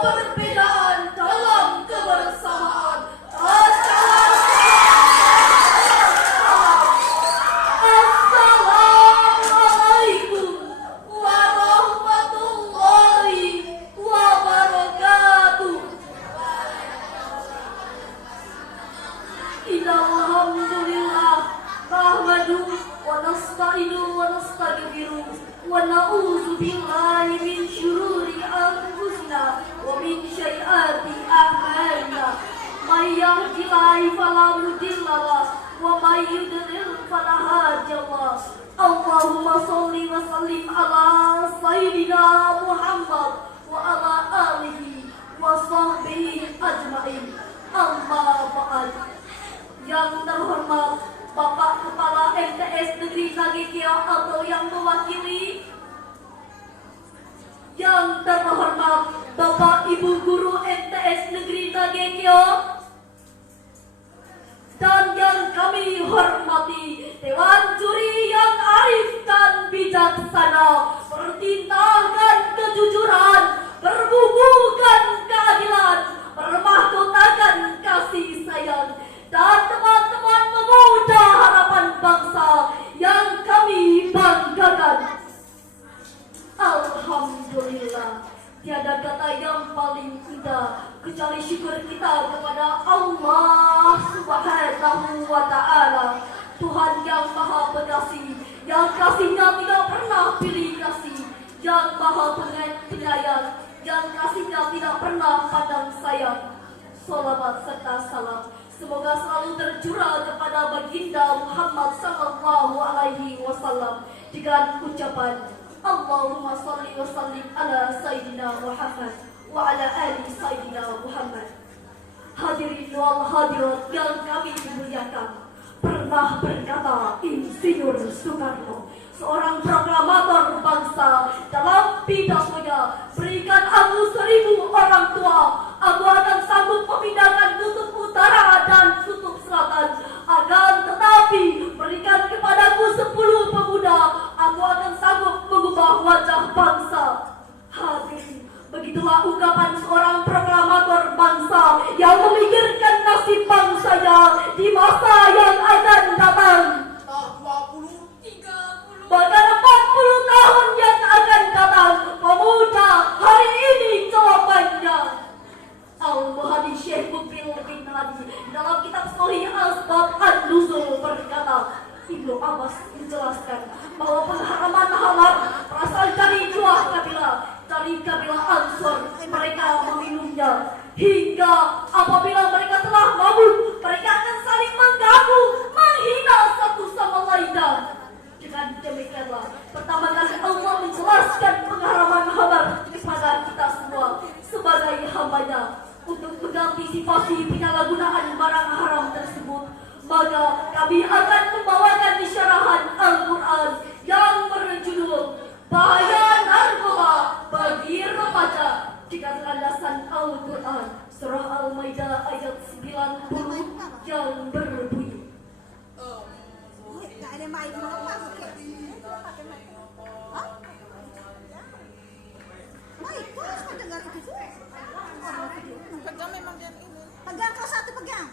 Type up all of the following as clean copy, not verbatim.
perbedaan dalam kebersamaan. Assalamualaikum warahmatullahi wabarakatuh. Alhamdulillah nahmadu wa nasta'inu wa nastaghfiruh wa na'udzu billahi min syururi anfusina wa min sayyiati a'malina. May yahdihillahu fala mudilla lahu wa may yudlil fala hadiya lahu. Allahumma shalli wa sallim ala sayyidina Muhammad wa ala alihi wa sahbihi ajmain. Amma ba'd. Yang terhormat Bapak Kepala MTS Negeri Nagekeo atau yang mewakili, yang terhormat Bapak Ibu Guru MTS Negeri Nagekeo, dan yang kami hormati Dewan Juri yang arif dan bijaksana, bertindakkan kejujuran, berbubuhkan keadilan, bermahkotakan kasih sayang, dan teman-teman pemuda harapan bangsa yang kami banggakan. Alhamdulillah, tiada kata yang paling indah kecuali syukur kita kepada Allah Subhanahu wa Ta'ala, Tuhan yang Maha Pengasih, yang kasihnya tidak pernah pilih kasih, yang Maha Penyayang, yang kasihnya tidak pernah pandang sayang. Salawat serta salam semoga selalu tercurah kepada baginda Muhammad sallallahu alaihi wasallam dengan ucapan Allahumma shalli wa sallim ala sayyidina Muhammad wa ala ali sayyidina Muhammad. Hadirin wal hadirat yang kami muliakan, pernah berkata Insinyur Soekarno, seorang proklamator bangsa, dalam pidatonya, berikan aku 1000 orang tua, aku akan sanggup memindahkan kutub utara dan kutub selatan. Akan tetapi berikan kepadaku 10 pemuda, aku akan sanggup mengubah wajah bangsa. Hadirin, begitulah ungkapan seorang proklamator bangsa yang memikirkan nasib bangsanya di masa yang akan datang. 30 bahkan 40 tahun yang akan datang, pemuda hari ini jawabannya. Al-Muhadi Syekh Mukbil bin Hadi dalam kitab Sahih Asbab An-Nuzul berkata, Ibnu Abbas menjelaskan bahwa pengharaman hamar berasal dari dua kabilah, dari kabilah Ansor. Mereka meminumnya hingga apabila mereka telah mabuk, mereka akan saling mengganggu, menghina satu sama lainnya. Dengan demikianlah pertama kali Allah menjelaskan pengharaman hamar kepada kita semua sebagai hambanya untuk mengantisipasi penyalahgunaan barang haram tersebut. Maka kami akan membawakan isyarahan Al-Quran yang berjudul Bahaya Narkoba bagi Remaja dengan landasan Al-Quran Surah Al-Maidah ayat 90 yang berbunyi, Pegang memang dia ini. Pegang kau satu pegang.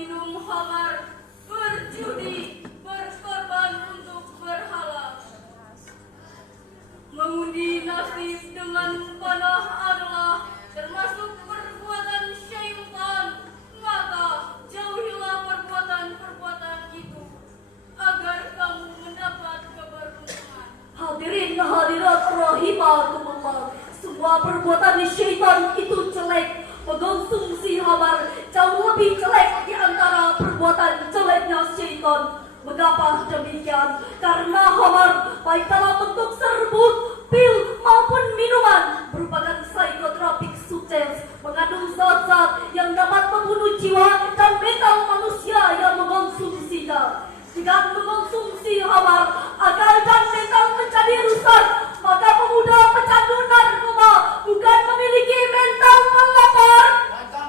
meminum khamar, berjudi, berkorban untuk berhala, mengundi nasib dengan panah adalah termasuk perbuatan syaitan. Maka jauhilah perbuatan-perbuatan itu agar kamu mendapat keberuntungan. Hadirin hadirat rahimakumullah, semua perbuatan syaitan itu jelek. Mengonsumsi khamar jauh lebih jelek di antara perbuatan jeleknya syaitan. Mengapa demikian? Karena khamar baik dalam bentuk serbuk, pil maupun minuman merupakan psikotropik substance, mengandung zat-zat yang dapat membunuh jiwa dan mental manusia yang mengonsumsinya. Jika mengonsumsi khamar, akal dan mental menjadi rusak, maka pemuda pecandu narkoba bukan memiliki mental pelapor. Macam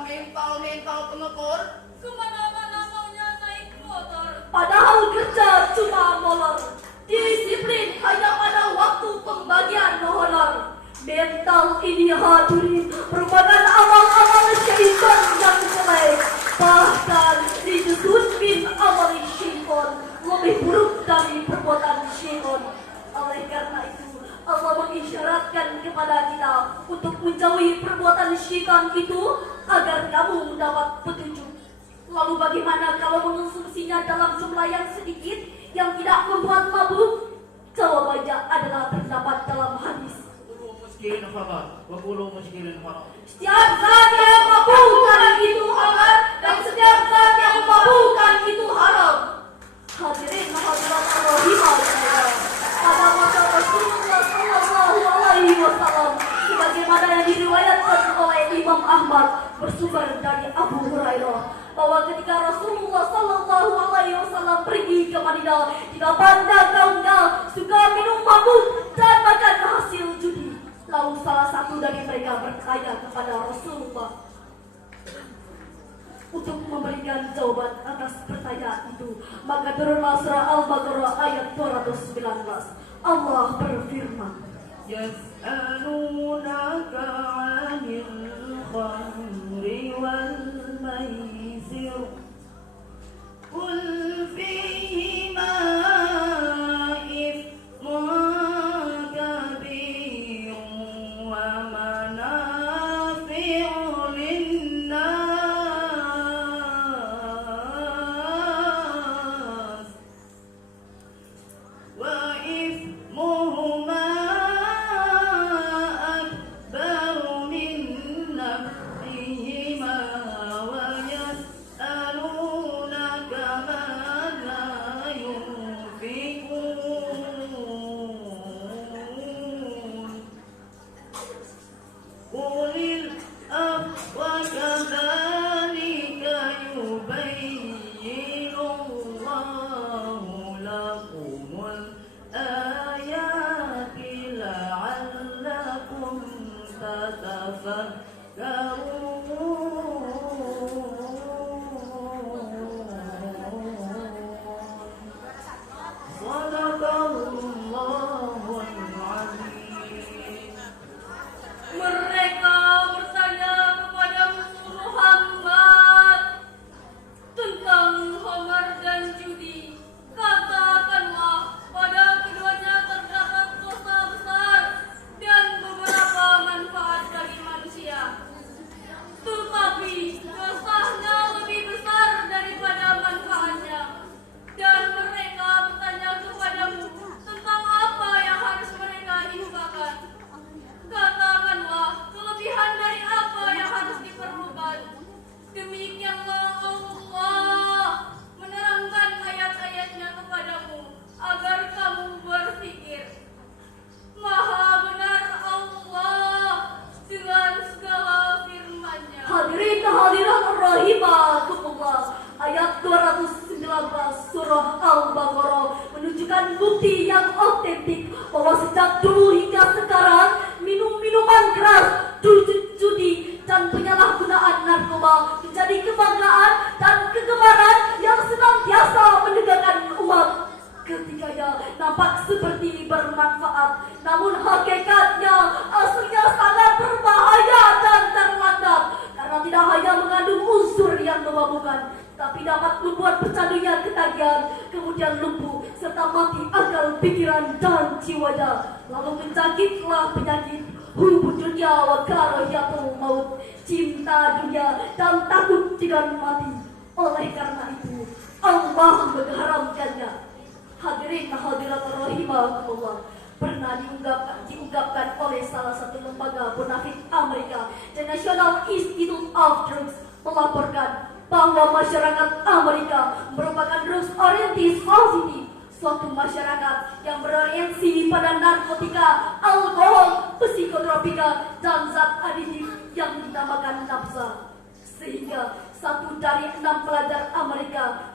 mental pelopor. Kemana-mana maunya naik motor, padahal kerja cuma molor. Disiplin hanya pada waktu pembagian honor. Mental ini hadirin merupakan amal-amal syaitan yang jelek. Bahkan disebut bin amal syaitan lebih buruk dari perbuatan syaitan. Oleh karena itu Allah mengisyaratkan kepada kita untuk menjauhi perbuatan syaitan itu agar kamu mendapat petunjuk. Lalu bagaimana kalau mengonsumsinya dalam jumlah yang sedikit yang tidak membuat mabuk? Jawabannya adalah terdapat dalam hadis. Setiap saat yang memabukkan itu halal dan setiap saat yang memabukkan itu haram. Hadirin hadirat rahimakumullah, pada masa Rasulullah Sallallahu Alaihi Wasallam, sebagaimana yang diriwayatkan oleh Imam Ahmad bersumber dari Abu Hurairah, bahwa ketika Rasulullah Sallallahu Alaihi Wasallam pergi ke Madinah, didapatkan kaumnya suka minum mabuk dan makan hasil judi. Lalu salah satu dari mereka bertanya kepada Rasulullah untuk memberikan jawaban atas pertanyaan itu. Maka turunlah surah Al-Baqarah ayat 219. Allah berfirman, Yas'alunaka 'anil khamri wal maisir Qul fihima ithmun kabirun wa manafi'u linnas wa ithmuhuma akbaru min naf'ihima wa yas'alunaka memabukan, tapi dapat membuat pecandunya ketagihan, kemudian lumpuh, serta mati akal, pikiran, dan jiwanya. Lalu menjangkitlah penyakit hubud dunia wa karahiyatul maut, cinta dunia dan takut dengan mati. Oleh karena itu, Allah mengharamkannya. Hadirin hadirat rahimakumullah. Pernah diungkapkan oleh salah satu lembaga bonafit Amerika, The National Institute of Drugs, melaporkan bahwa masyarakat Amerika merupakan drugs oriented society, suatu masyarakat yang berorientasi pada narkotika, alkohol, psikotropika, dan zat aditif yang dinamakan nafsa. Sehingga 1 dari 6 pelajar Amerika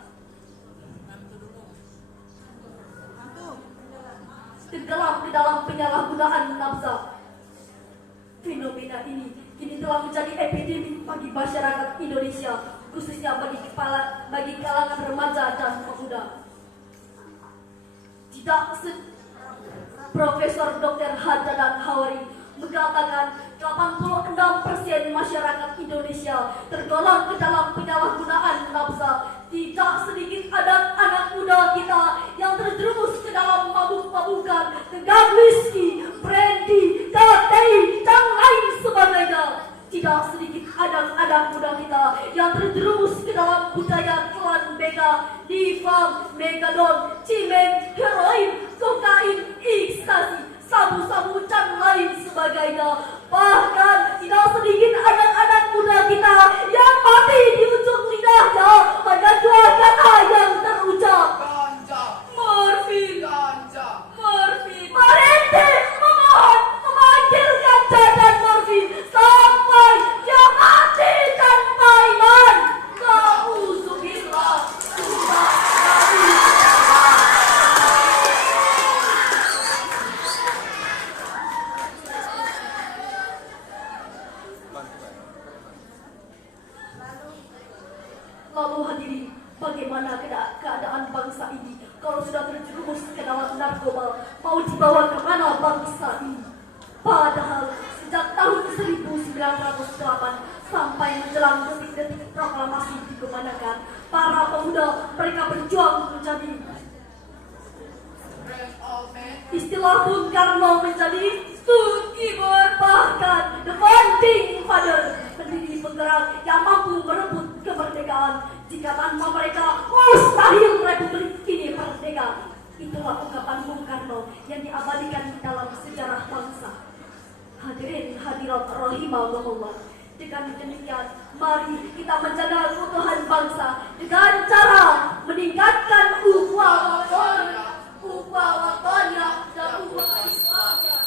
tenggelam di dalam penyalahgunaan nafsa. Fenomena ini kini telah menjadi epidemi bagi masyarakat Indonesia, khususnya bagi kalangan remaja dan pemuda. Profesor Dr. Haddad Hawari mengatakan 86% masyarakat Indonesia tergolong ke dalam penyalahgunaan nafsa. Tidak sedikit anak-anak muda kita yang terjerumus ke dalam mabuk-mabukan dengan whisky, brandy, katein, dan lain sebagainya. Tidak sedikit anak-anak muda kita yang terjerumus ke dalam budaya klan bega, diva, megadon, cimeng, heroin, kokain, ekstasi, sabu-sabu, dan lain sebagainya. Bahkan tidak sedikit anak-anak muda kita yang mati di ujung lidahnya hanya 2 kata yang terucap: Ganja, morfin, ganja. morfin. Berhenti memohon memanggil ganja dan morfin sampai dia mati tanpa iman. Nauzubillah. Lalu hadirin, bagaimana keadaan bangsa ini kalau sudah terjerumus ke dalam narkoba? Mau dibawa kemana bangsa ini? Padahal sejak tahun 1908 sampai menjelang detik-detik proklamasi dikemanakan, para pemuda mereka berjuang menjadi Brand old man. istilah Bung Karno menjadi Sungiber, bahkan the founding father, pendiri penggerak yang mampu merebut kemerdekaan. Jika tanpa mereka mustahil republik ini merdeka. Itulah ungkapan Bung Karno yang diabadikan di dalam sejarah bangsa. Hadirin hadirat rahimahumullah. Dengan demikian, mari kita menjaga keutuhan bangsa dengan cara meningkatkan ukhuwah wataniyah dan ukhuwah Islamiyah.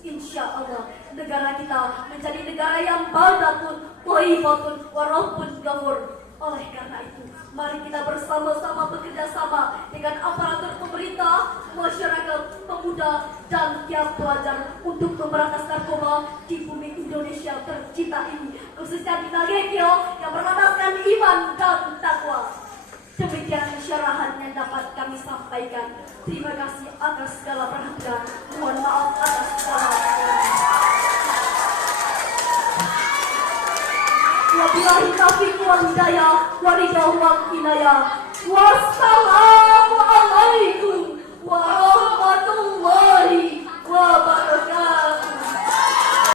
Insya Allah negara kita menjadi negara yang baldatun, thayyibatun, wa rabbun ghafur. Oleh karena itu, mari kita bersama-sama bekerja sama dengan aparatur pemerintah, masyarakat, pemuda, dan tiap pelajar untuk memberantas narkoba di bumi Indonesia tercinta ini, khususnya di Nagekyo yang berlandaskan iman dan takwa. Demikian syarahan yang dapat kami sampaikan. Terima kasih atas segala perhatian. Mohon maaf atas segala kekurangan. Wabillahi taufiq wal hidayah, wa ridha wal inayah. Wassalamu alaikum.